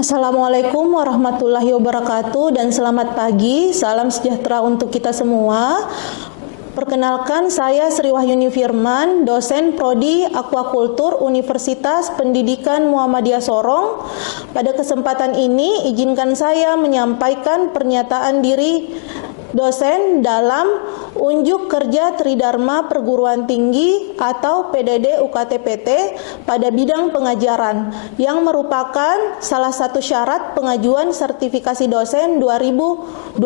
Assalamualaikum warahmatullahi wabarakatuh dan selamat pagi, salam sejahtera untuk kita semua. Perkenalkan, saya Sri Wahyuni Firman, dosen Prodi Aquakultur Universitas Pendidikan Muhammadiyah Sorong. Pada kesempatan ini, izinkan saya menyampaikan pernyataan diri dosen dalam Unjuk Kerja Tridharma Perguruan Tinggi atau PDD UKT-PT pada bidang pengajaran yang merupakan salah satu syarat pengajuan sertifikasi dosen 2025.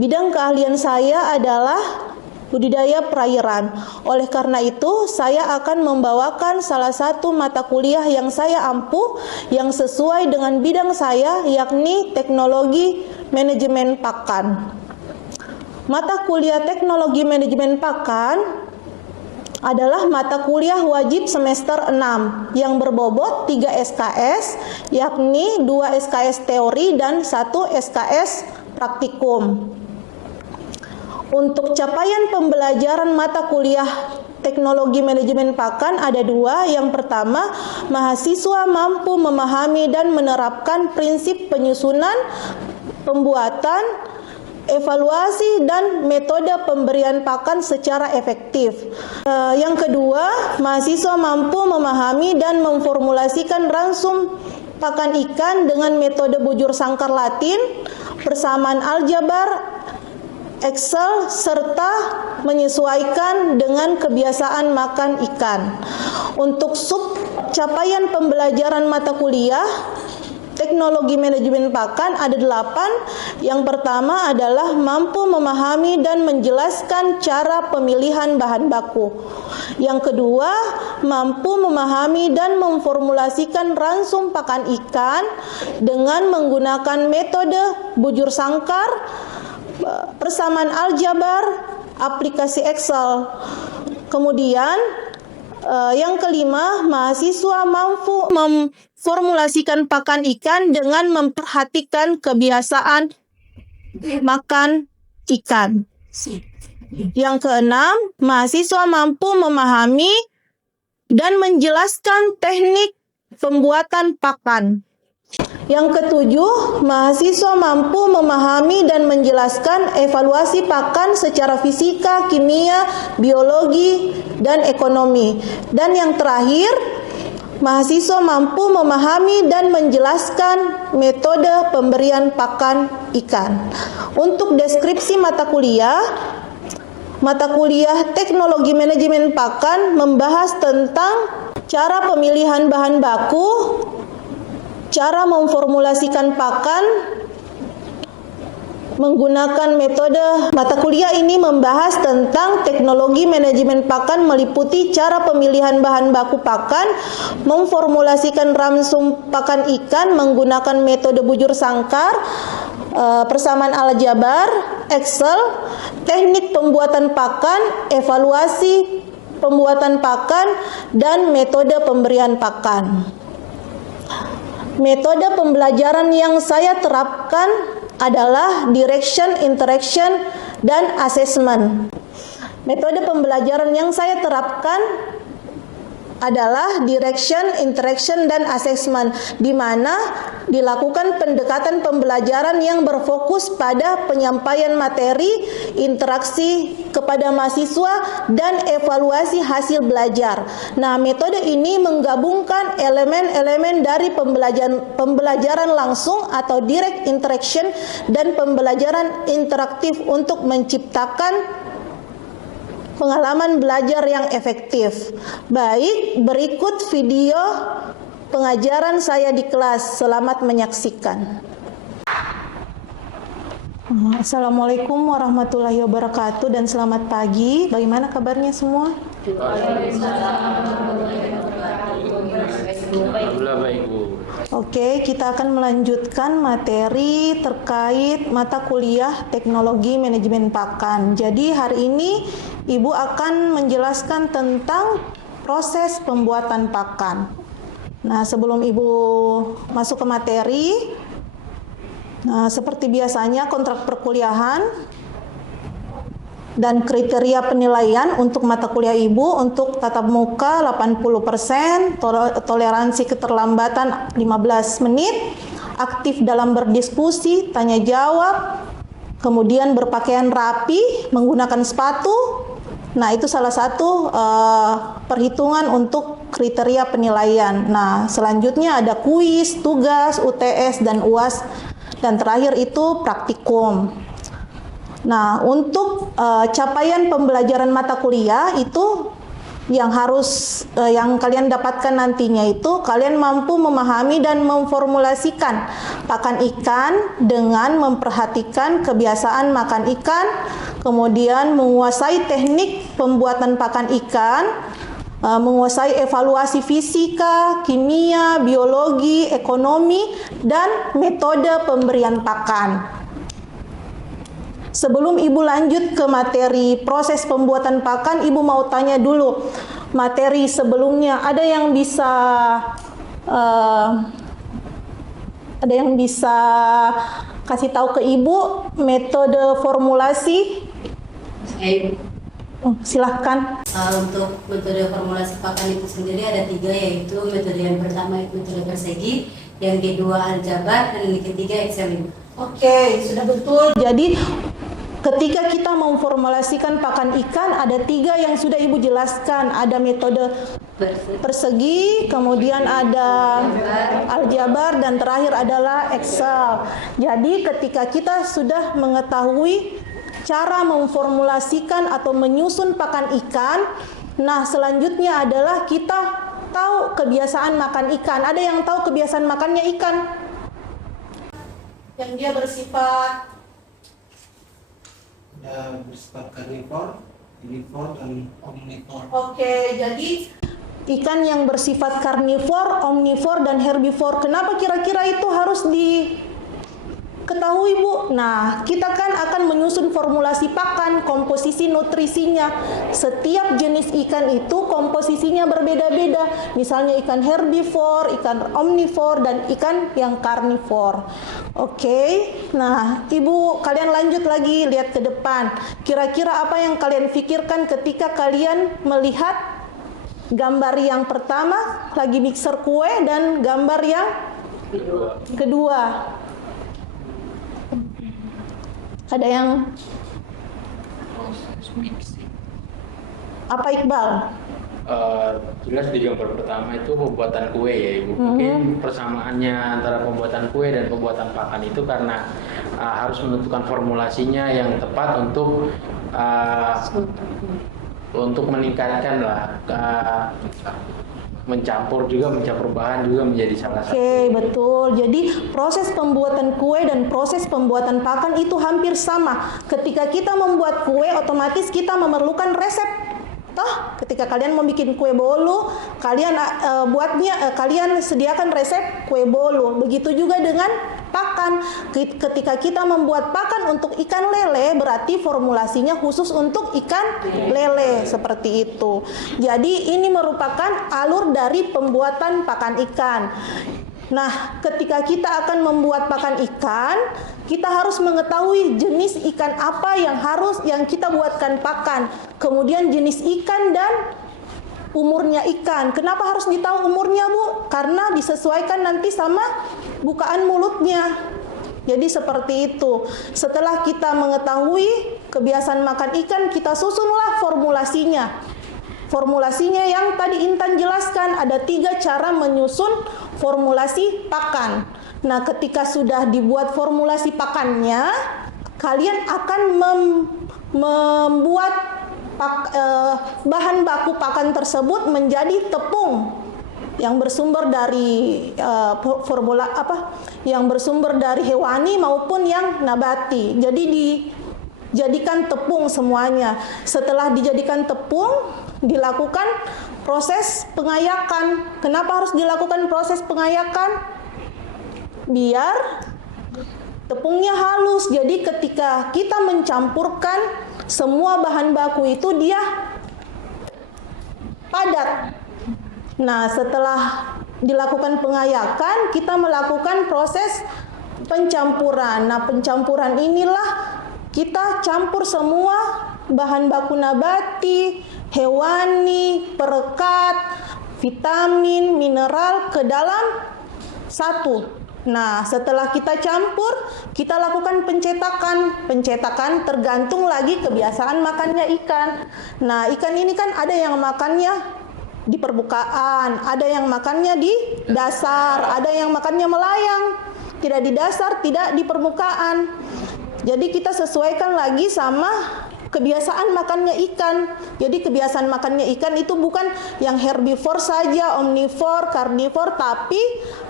Bidang keahlian saya adalah budidaya perairan. Oleh karena itu, saya akan membawakan salah satu mata kuliah yang saya ampuh yang sesuai dengan bidang saya, yakni teknologi manajemen pakan. Mata kuliah teknologi manajemen pakan adalah mata kuliah wajib semester 6 yang berbobot 3 SKS, yakni 2 SKS teori dan 1 SKS praktikum. Untuk capaian pembelajaran mata kuliah teknologi manajemen pakan ada dua. Yang pertama, mahasiswa mampu memahami dan menerapkan prinsip penyusunan, pembuatan, evaluasi, dan metode pemberian pakan secara efektif. Yang kedua, mahasiswa mampu memahami dan memformulasikan ransum pakan ikan dengan metode bujur sangkar Latin, persamaan aljabar, Excel, serta menyesuaikan dengan kebiasaan makan ikan. Untuk sub capaian pembelajaran mata kuliah teknologi manajemen pakan ada 8. Yang pertama adalah mampu memahami dan menjelaskan cara pemilihan bahan baku. Yang kedua, mampu memahami dan memformulasikan ransum pakan ikan dengan menggunakan metode bujur sangkar, persamaan aljabar, aplikasi Excel. Kemudian yang kelima, mahasiswa mampu memformulasikan pakan ikan dengan memperhatikan kebiasaan makan ikan. Yang keenam, mahasiswa mampu memahami dan menjelaskan teknik pembuatan pakan. Yang ketujuh, mahasiswa mampu memahami dan menjelaskan evaluasi pakan secara fisika, kimia, biologi, dan ekonomi. Dan yang terakhir, mahasiswa mampu memahami dan menjelaskan metode pemberian pakan ikan. Untuk deskripsi mata kuliah teknologi manajemen pakan membahas tentang cara pemilihan bahan baku, cara memformulasikan pakan menggunakan metode. Mata kuliah ini membahas tentang teknologi manajemen pakan meliputi cara pemilihan bahan baku pakan, memformulasikan ransum pakan ikan menggunakan metode bujur sangkar, persamaan aljabar, Excel, teknik pembuatan pakan, evaluasi pembuatan pakan, dan metode pemberian pakan. Metode pembelajaran yang saya terapkan adalah direction, interaction, dan assessment. Metode pembelajaran yang saya terapkan adalah direction, interaction, dan assessment, di mana dilakukan pendekatan pembelajaran yang berfokus pada penyampaian materi, interaksi kepada mahasiswa, dan evaluasi hasil belajar. Nah, metode ini menggabungkan elemen-elemen dari pembelajaran langsung atau direct interaction dan pembelajaran interaktif untuk menciptakan pengalaman belajar yang efektif. Baik, berikut video pengajaran saya di kelas. Selamat menyaksikan. Assalamualaikum warahmatullahi wabarakatuh dan selamat pagi. Bagaimana kabarnya semua? Oke, kita akan melanjutkan materi terkait mata kuliah teknologi manajemen pakan. Jadi hari ini Ibu akan menjelaskan tentang proses pembuatan pakan. Nah, sebelum Ibu masuk ke materi, seperti biasanya kontrak perkuliahan Dan kriteria penilaian untuk mata kuliah Ibu untuk tatap muka 80%, toleransi keterlambatan 15 menit, aktif dalam berdiskusi, tanya jawab, kemudian berpakaian rapi, menggunakan sepatu. Nah, itu salah satu perhitungan untuk kriteria penilaian. Nah, selanjutnya ada kuis, tugas, UTS, dan UAS. Dan terakhir itu praktikum. Nah, untuk capaian pembelajaran mata kuliah itu yang kalian dapatkan nantinya itu kalian mampu memahami dan memformulasikan pakan ikan dengan memperhatikan kebiasaan makan ikan, kemudian menguasai teknik pembuatan pakan ikan, menguasai evaluasi fisika, kimia, biologi, ekonomi, dan metode pemberian pakan. Sebelum Ibu lanjut ke materi proses pembuatan pakan, Ibu mau tanya dulu materi sebelumnya. Ada yang bisa kasih tahu ke Ibu metode formulasi? Silahkan. Untuk metode formulasi pakan itu sendiri ada 3, yaitu metode yang pertama metode persegi, yang kedua aljabar, dan yang ketiga Excel. Oke, sudah betul. Jadi ketika kita memformulasikan pakan ikan, ada 3 yang sudah Ibu jelaskan. Ada metode persegi, kemudian ada aljabar, dan terakhir adalah Excel. Jadi ketika kita sudah mengetahui cara memformulasikan atau menyusun pakan ikan, nah selanjutnya adalah kita tahu kebiasaan makan ikan. Ada yang tahu kebiasaan makannya ikan? Yang dia bersifat karnivor, herbivor, dan omnivor. Oke, jadi ikan yang bersifat karnivor, omnivor, dan herbivor. Kenapa kira-kira itu harus diketahui, Bu? Nah, kita kan akan menyusun formulasi pakan, komposisi nutrisinya. Setiap jenis ikan itu komposisinya berbeda-beda. Misalnya ikan herbivor, ikan omnivor, dan ikan yang karnivor. Oke, nah Ibu kalian lanjut lagi, lihat ke depan. Kira-kira apa yang kalian pikirkan ketika kalian melihat gambar yang pertama lagi mixer kue dan gambar yang kedua? Ada yang apa, Iqbal? Jelas di gambar pertama itu pembuatan kue ya Ibu. Mungkin persamaannya antara pembuatan kue dan pembuatan pakan itu karena harus menentukan formulasinya yang tepat untuk meningkatkan mencampur bahan juga menjadi salah satu. Oke, betul. Jadi proses pembuatan kue dan proses pembuatan pakan itu hampir sama. Ketika kita membuat kue, otomatis kita memerlukan resep. Ketika kalian mau bikin kue bolu, kalian kalian sediakan resep kue bolu. Begitu juga dengan pakan. Ketika kita membuat pakan untuk ikan lele, berarti formulasinya khusus untuk ikan lele, seperti itu. Jadi ini merupakan alur dari pembuatan pakan ikan. Nah, ketika kita akan membuat pakan ikan, kita harus mengetahui jenis ikan apa yang kita buatkan pakan. Kemudian jenis ikan dan umurnya ikan. Kenapa harus ditahu umurnya, Bu? Karena disesuaikan nanti sama bukaan mulutnya. Jadi seperti itu. Setelah kita mengetahui kebiasaan makan ikan, kita susunlah formulasinya. Formulasinya yang tadi Intan jelaskan, ada 3 cara menyusun formulasi pakan. Nah, ketika sudah dibuat formulasi pakannya, kalian akan membuat bahan baku pakan tersebut menjadi tepung yang bersumber dari yang bersumber dari hewani maupun yang nabati. Jadi dijadikan tepung semuanya. Setelah dijadikan tepung, dilakukan proses pengayakan. Kenapa harus dilakukan proses pengayakan? Biar tepungnya halus. Jadi ketika kita mencampurkan semua bahan baku itu dia padat. Nah, setelah dilakukan pengayakan, kita melakukan proses pencampuran. Nah, pencampuran inilah kita campur semua bahan baku nabati, hewani, perekat, vitamin, mineral ke dalam satu. Nah, setelah kita campur, kita lakukan pencetakan. Pencetakan tergantung lagi kebiasaan makannya ikan. Nah, ikan ini kan ada yang makannya di permukaan, ada yang makannya di dasar, ada yang makannya melayang. Tidak di dasar, tidak di permukaan. Jadi kita sesuaikan lagi sama kebiasaan makannya ikan. Jadi kebiasaan makannya ikan itu bukan yang herbivore saja, omnivore, karnivore, tapi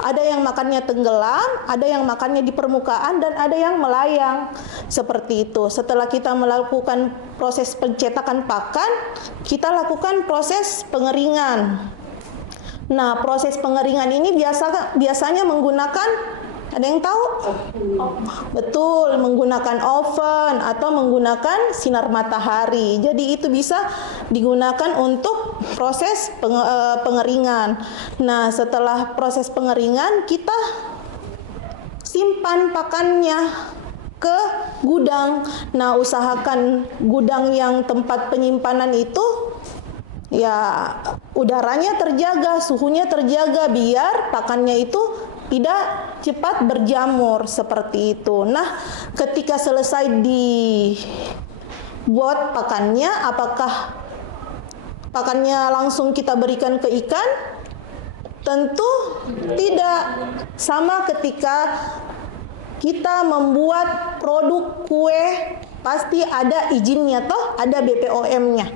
ada yang makannya tenggelam, ada yang makannya di permukaan, dan ada yang melayang. Seperti itu. Setelah kita melakukan proses pencetakan pakan, kita lakukan proses pengeringan. Nah, proses pengeringan ini biasanya menggunakan, ada yang tahu? Betul, menggunakan oven atau menggunakan sinar matahari. Jadi itu bisa digunakan untuk proses pengeringan. Nah, setelah proses pengeringan, kita simpan pakannya ke gudang. Nah, usahakan gudang yang tempat penyimpanan itu ya udaranya terjaga, suhunya terjaga, biar pakannya itu tidak cepat berjamur seperti itu. Nah, ketika selesai dibuat pakannya, apakah pakannya langsung kita berikan ke ikan? Tentu tidak. Sama ketika kita membuat produk kue, pasti ada izinnya toh, ada BPOM-nya.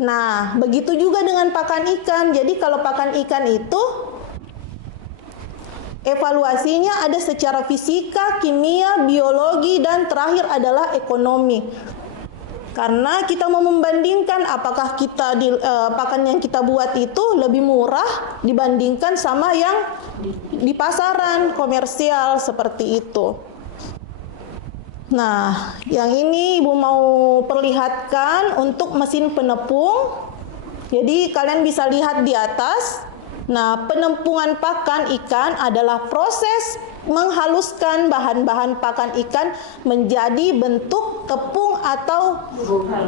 Nah, begitu juga dengan pakan ikan. Jadi kalau pakan ikan itu evaluasinya ada secara fisika, kimia, biologi, dan terakhir adalah ekonomi. Karena kita mau membandingkan apakah pakan yang kita buat itu lebih murah dibandingkan sama yang di pasaran komersial seperti itu. Nah, yang ini Ibu mau perlihatkan untuk mesin penepung. Jadi kalian bisa lihat di atas. Nah, penampungan pakan ikan adalah proses menghaluskan bahan-bahan pakan ikan menjadi bentuk tepung atau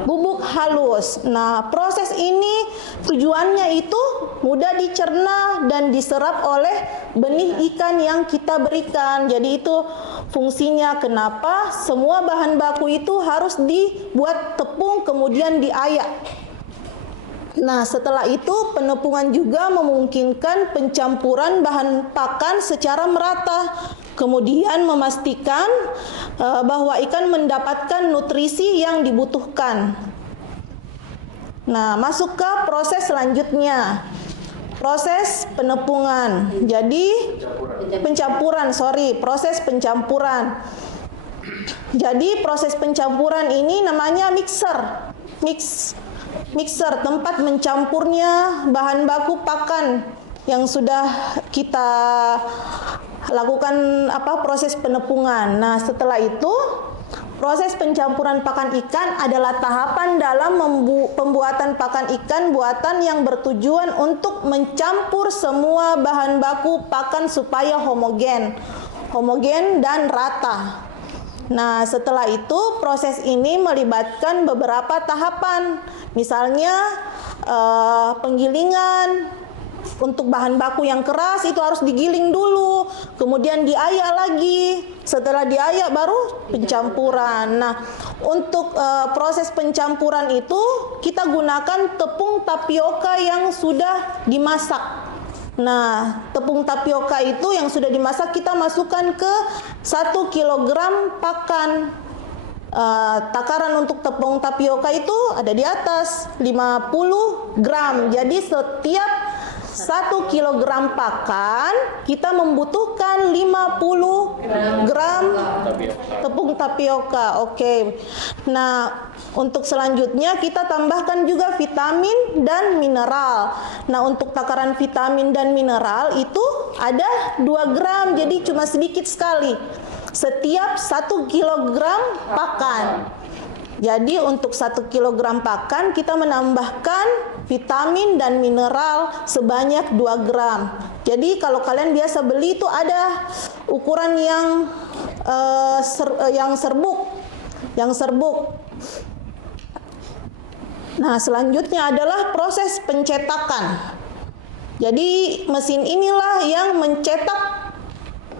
bubuk halus. Nah, proses ini tujuannya itu mudah dicerna dan diserap oleh benih ikan yang kita berikan. Jadi itu fungsinya kenapa semua bahan baku itu harus dibuat tepung kemudian diayak. Nah, setelah itu penepungan juga memungkinkan pencampuran bahan pakan secara merata, kemudian memastikan bahwa ikan mendapatkan nutrisi yang dibutuhkan. Nah, masuk ke proses selanjutnya. Proses penepungan. Jadi proses pencampuran. Jadi proses pencampuran ini namanya mixer, tempat mencampurnya bahan baku pakan yang sudah kita lakukan proses penepungan. Nah, setelah itu proses pencampuran pakan ikan adalah tahapan dalam pembuatan pakan ikan buatan yang bertujuan untuk mencampur semua bahan baku pakan supaya homogen dan rata. Nah, setelah itu proses ini melibatkan beberapa tahapan. Misalnya penggilingan. Untuk bahan baku yang keras itu harus digiling dulu, kemudian diayak lagi. Setelah diayak baru pencampuran. Nah, untuk proses pencampuran itu kita gunakan tepung tapioka yang sudah dimasak. Nah, tepung tapioka itu yang sudah dimasak kita masukkan ke 1 kilogram pakan. Takaran untuk tepung tapioka itu ada di atas 50 gram. Jadi setiap 1 kilogram pakan kita membutuhkan 50 gram tepung tapioka. Oke. Nah, untuk selanjutnya kita tambahkan juga vitamin dan mineral. Nah, untuk takaran vitamin dan mineral itu ada 2 gram, jadi cuma sedikit sekali setiap 1 kilogram pakan. Jadi untuk 1 kilogram pakan kita menambahkan vitamin dan mineral sebanyak 2 gram. Jadi kalau kalian biasa beli itu ada ukuran yang serbuk. Nah, selanjutnya adalah proses pencetakan. Jadi mesin inilah yang mencetak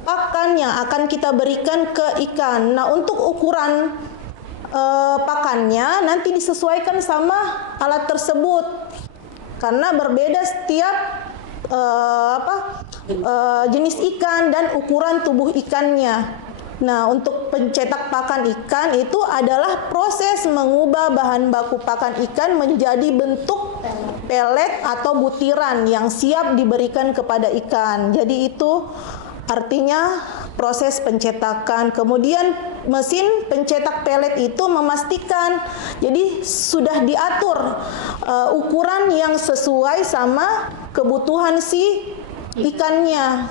pakan yang akan kita berikan ke ikan. Nah, untuk ukuran pakannya nanti disesuaikan sama alat tersebut karena berbeda setiap jenis ikan dan ukuran tubuh ikannya. Nah, untuk pencetak pakan ikan itu adalah proses mengubah bahan baku pakan ikan menjadi bentuk pelet atau butiran yang siap diberikan kepada ikan. Jadi itu artinya proses pencetakan. Kemudian mesin pencetak pelet itu memastikan jadi sudah diatur ukuran yang sesuai sama kebutuhan si ikannya.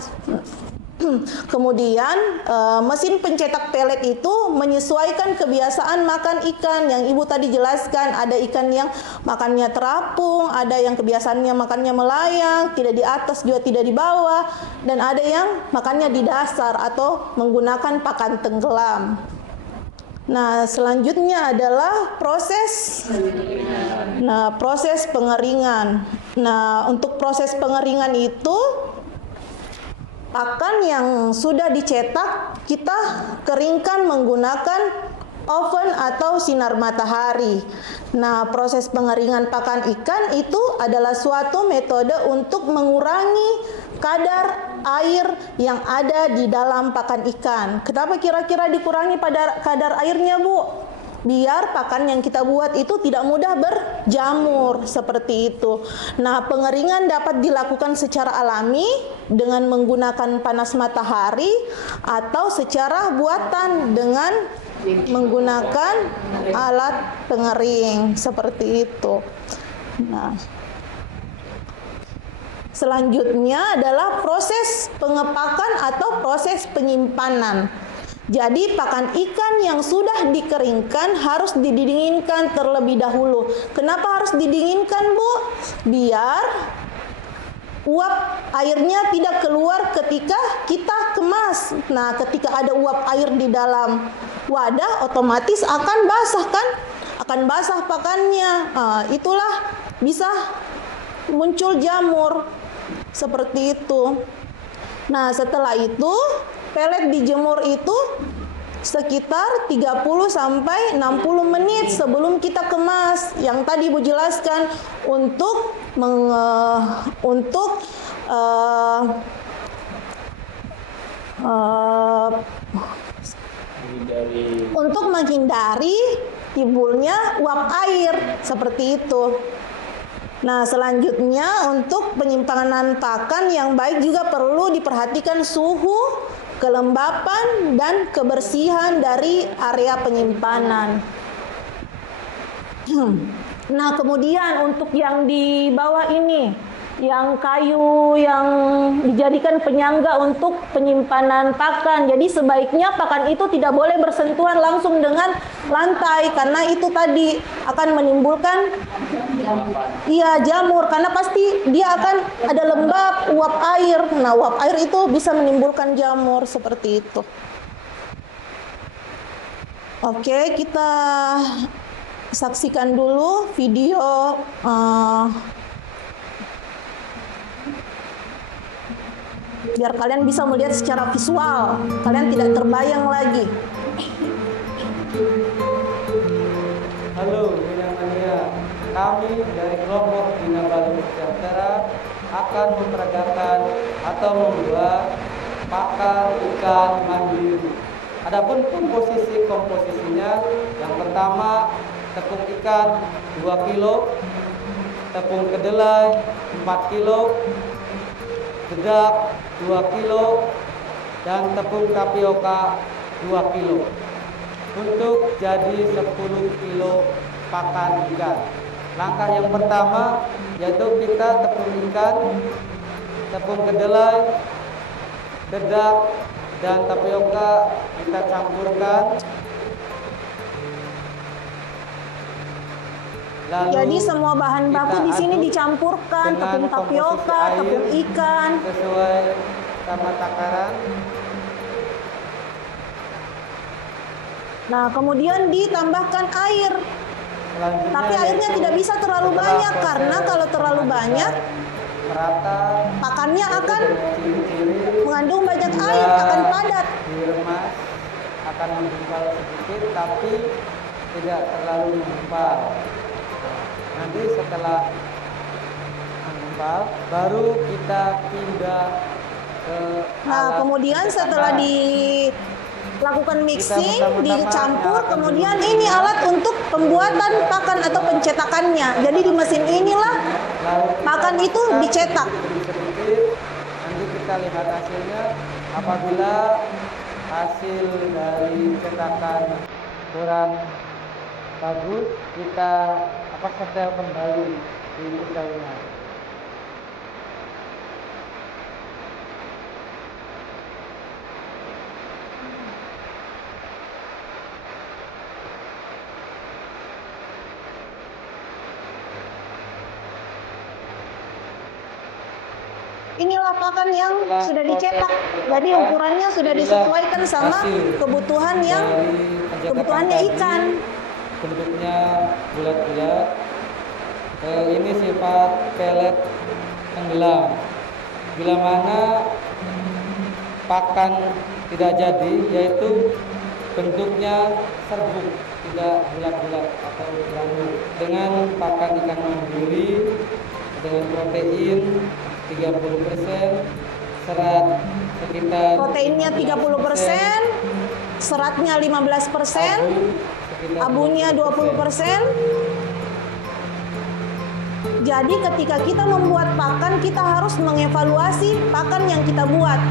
Kemudian mesin pencetak pelet itu menyesuaikan kebiasaan makan ikan yang Ibu tadi jelaskan. Ada ikan yang makannya terapung, ada yang kebiasaannya makannya melayang, tidak di atas juga tidak di bawah, dan ada yang makannya di dasar atau menggunakan pakan tenggelam. Nah, selanjutnya adalah proses pengeringan. Nah, untuk proses pengeringan itu pakan yang sudah dicetak kita keringkan menggunakan oven atau sinar matahari. Nah, proses pengeringan pakan ikan itu adalah suatu metode untuk mengurangi kadar air yang ada di dalam pakan ikan. Kenapa kira-kira dikurangi pada kadar airnya, Bu? Biar pakan yang kita buat itu tidak mudah berjamur seperti itu. Nah, pengeringan dapat dilakukan secara alami dengan menggunakan panas matahari atau secara buatan dengan menggunakan alat pengering seperti itu. Nah, selanjutnya adalah proses pengepakan atau proses penyimpanan. Jadi pakan ikan yang sudah dikeringkan harus didinginkan terlebih dahulu. Kenapa harus didinginkan, Bu? Biar uap airnya tidak keluar ketika kita kemas. Nah, ketika ada uap air di dalam wadah, otomatis akan basah kan? Akan basah pakannya. Itulah bisa muncul jamur seperti itu. Nah, setelah itu pelet dijemur itu sekitar 30 sampai 60 menit sebelum kita kemas. Yang tadi Ibu jelaskan untuk menghindari timbulnya uap air seperti itu. Nah, selanjutnya untuk penyimpanan pakan yang baik juga perlu diperhatikan suhu, kelembapan, dan kebersihan dari area penyimpanan. Nah, kemudian untuk yang di bawah ini, yang kayu yang dijadikan penyangga untuk penyimpanan pakan. Jadi sebaiknya pakan itu tidak boleh bersentuhan langsung dengan lantai karena itu tadi akan menimbulkan jamur karena pasti dia akan ada lembab uap air. Nah, uap air itu bisa menimbulkan jamur seperti itu. Oke, kita saksikan dulu video biar kalian bisa melihat secara visual, kalian tidak terbayang lagi. Halo Bina Mania, kami dari kelompok Bina Bali Sejahtera akan memperagakan atau membuat pakan ikan mandiri. Adapun komposisinya, yang pertama tepung ikan 2 kilo, tepung kedelai 4 kilo, dedak 2 kilo, dan tepung tapioka 2 kilo untuk jadi 10 kilo pakan ikan. Langkah yang pertama yaitu kita tepung ikan, tepung kedelai, dedak, dan tapioka kita campurkan. Lalu jadi semua bahan baku di sini dicampurkan, tepung tapioka, tepung ikan sesuai sama takaran. Nah, kemudian ditambahkan air. Selanjutnya Tapi airnya yaitu tidak bisa terlalu setelah banyak proses karena kalau terlalu banyak merata, pakannya itu akan dengan ciri-ciri mengandung banyak bila air, akan padat. diremas akan menggumpal sedikit tapi tidak terlalu menggumpal. Nanti setelah menggumpal baru kita pindah ke Nah, alat kemudian pencetak setelah gas. dilakukan mixing, pertama-tama dicampur, nyalakan kemudian dulu ini minyak. alat untuk pembuatan pakan atau pencetakannya. Jadi di mesin inilah Lalu kita pakan itu masukkan dicetak. sedikit-sedikit. Nanti kita lihat hasilnya. Apabila hasil dari cetakan kurang bagus, kita setel kembali di pisaunya. Inilah pakan yang Setelah sudah proses dicetak. pencetakan, Jadi ukurannya sudah inilah disesuaikan sama hasil kebutuhan yang dari pencetakan kebutuhannya tadi. ikan. Bentuknya bulat-bulat. Ini sifat pelet tenggelam. Bila mana pakan tidak jadi, yaitu bentuknya serbuk, tidak bulat-bulat atau beranu. Dengan pakan ikan mandiri dengan protein 30%, serat sekitar Proteinnya 30%, seratnya 15%, abunya 20%. Jadi ketika kita membuat pakan, kita harus mengevaluasi pakan yang kita buat.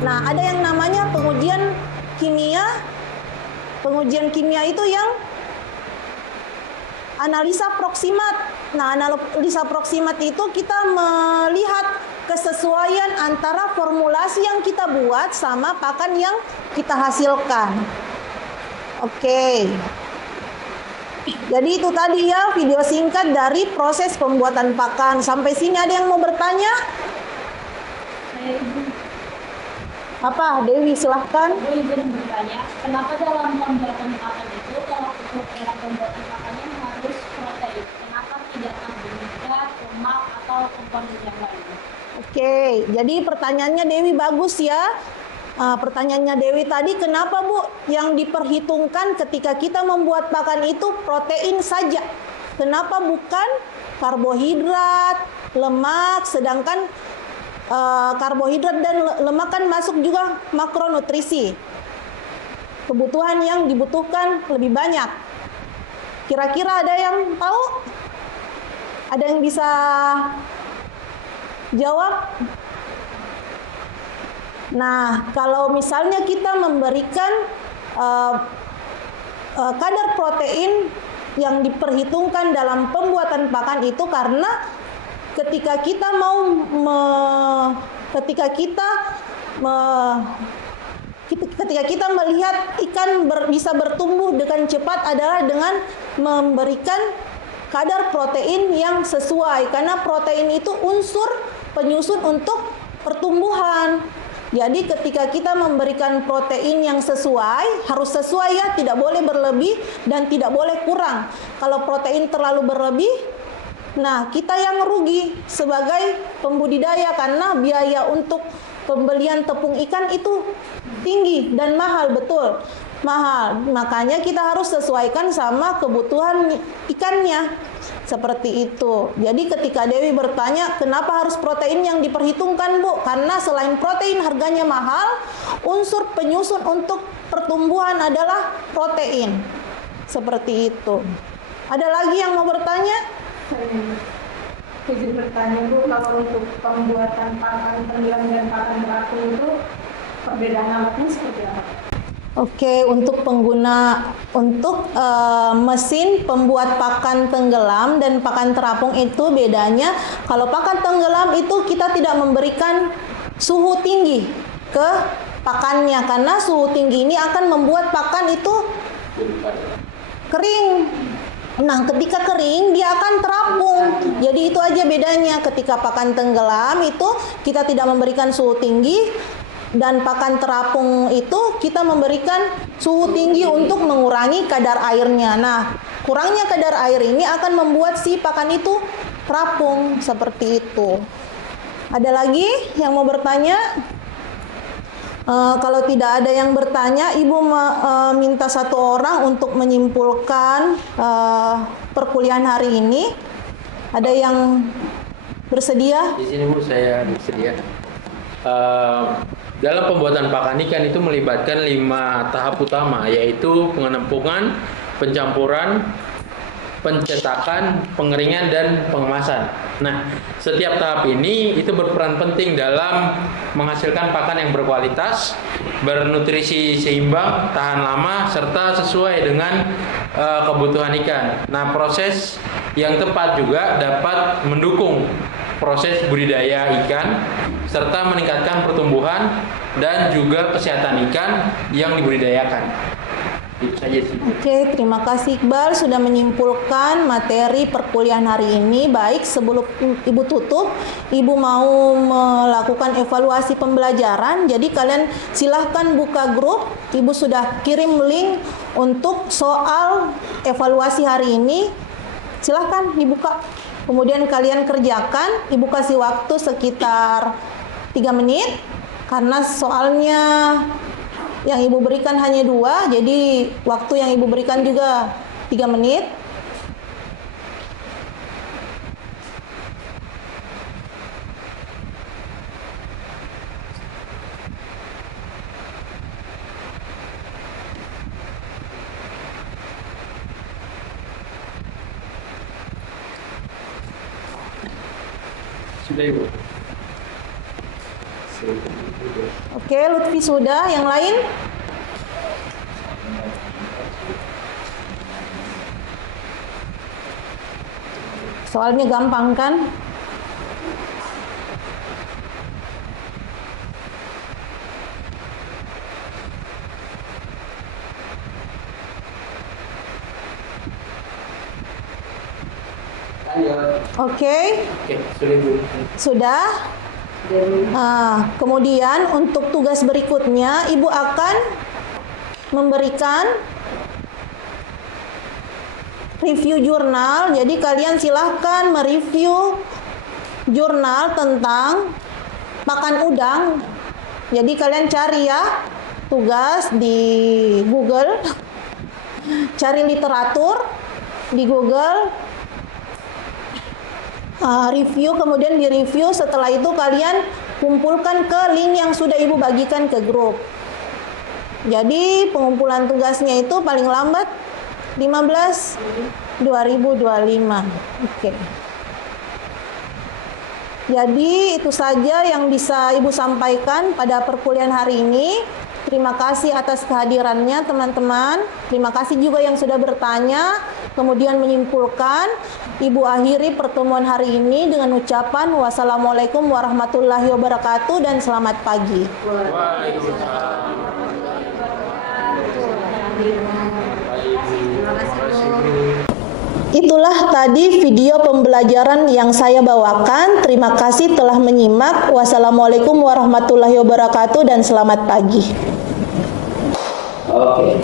Nah, ada yang namanya pengujian kimia. Pengujian kimia itu yang analisa proksimat. Nah, analisa proksimat itu kita melihat kesesuaian antara formulasi yang kita buat sama pakan yang kita hasilkan. Oke. Jadi itu tadi ya video singkat dari proses pembuatan pakan. Sampai sini ada yang mau bertanya? Apa? Dewi silahkan. Ibu izin bertanya, kenapa dalam pembuatan pakan itu kalau untuk pembuatan pakannya harus protein? Kenapa tidak karbohidrat, lemak atau komponen yang lain? Oke, jadi pertanyaannya Dewi bagus ya. Pertanyaannya Dewi tadi, kenapa Bu yang diperhitungkan ketika kita membuat pakan itu protein saja? Kenapa bukan karbohidrat, lemak, sedangkan karbohidrat dan lemak kan masuk juga makronutrisi. Kebutuhan yang dibutuhkan lebih banyak. Kira-kira ada yang tahu? Ada yang bisa jawab? Nah, kalau misalnya kita memberikan kadar protein yang diperhitungkan dalam pembuatan pakan itu karena ketika kita melihat ikan bisa bertumbuh dengan cepat adalah dengan memberikan kadar protein yang sesuai, karena protein itu unsur penyusun untuk pertumbuhan. Jadi ketika kita memberikan protein yang sesuai, harus sesuai ya, tidak boleh berlebih dan tidak boleh kurang. Kalau protein terlalu berlebih, nah kita yang rugi sebagai pembudidaya karena biaya untuk pembelian tepung ikan itu tinggi dan mahal, betul. Mahal. Makanya kita harus sesuaikan sama kebutuhan ikannya. Seperti itu. Jadi ketika Dewi bertanya, kenapa harus protein yang diperhitungkan, Bu? Karena selain protein harganya mahal, unsur penyusun untuk pertumbuhan adalah protein. Seperti itu. Ada lagi yang mau bertanya? Izin bertanya Bu, kalau untuk pembuatan pakan tenggelam dan pakan terapung itu perbedaan alatnya seperti apa? Oke, untuk mesin pembuat pakan tenggelam dan pakan terapung itu bedanya. Kalau pakan tenggelam itu kita tidak memberikan suhu tinggi ke pakannya karena suhu tinggi ini akan membuat pakan itu kering. Nah, ketika kering dia akan terapung. Jadi itu aja bedanya. Ketika pakan tenggelam itu kita tidak memberikan suhu tinggi. Dan pakan terapung itu kita memberikan suhu tinggi untuk mengurangi kadar airnya. Nah, kurangnya kadar air ini akan membuat si pakan itu terapung seperti itu. Ada lagi yang mau bertanya? Kalau tidak ada yang bertanya, Ibu minta satu orang untuk menyimpulkan perkuliahan hari ini. Ada yang bersedia? Di sini Bu, saya bersedia. Dalam pembuatan pakan ikan itu melibatkan 5 tahap utama, yaitu pengenempungan, pencampuran, pencetakan, pengeringan, dan pengemasan. Nah, setiap tahap ini itu berperan penting dalam menghasilkan pakan yang berkualitas, bernutrisi seimbang, tahan lama, serta sesuai dengan kebutuhan ikan. Nah, proses yang tepat juga dapat mendukung proses budidaya ikan, serta meningkatkan pertumbuhan dan juga kesehatan ikan yang dibudidayakan. Itu saja sih. Oke, terima kasih Iqbal sudah menyimpulkan materi perkuliahan hari ini. Baik, sebelum Ibu tutup, Ibu mau melakukan evaluasi pembelajaran. Jadi kalian silahkan buka grup. Ibu sudah kirim link untuk soal evaluasi hari ini. Silahkan dibuka. Kemudian kalian kerjakan. Ibu kasih waktu sekitar 3 menit. Karena soalnya yang Ibu berikan hanya 2, jadi waktu yang Ibu berikan juga 3 menit. Sudah Ibu. Oke, Lutfi sudah. Yang lain? Soalnya gampang kan? Oke, Sudah Ibu. sudah. Kemudian untuk tugas berikutnya, Ibu akan memberikan review jurnal. Jadi kalian silahkan mereview jurnal tentang pakan udang. Jadi kalian cari ya tugas di Google, cari literatur di Google, review, kemudian direview. Setelah itu kalian kumpulkan ke link yang sudah Ibu bagikan ke grup. Jadi pengumpulan tugasnya itu paling lambat 15/2025. Oke. Jadi itu saja yang bisa Ibu sampaikan pada perkuliahan hari ini. Terima kasih atas kehadirannya teman-teman. Terima kasih juga yang sudah bertanya, kemudian menyimpulkan. Ibu akhiri pertemuan hari ini dengan ucapan wassalamualaikum warahmatullahi wabarakatuh dan selamat pagi. Itulah tadi video pembelajaran yang saya bawakan. Terima kasih telah menyimak. Wassalamualaikum warahmatullahi wabarakatuh dan selamat pagi. Oke.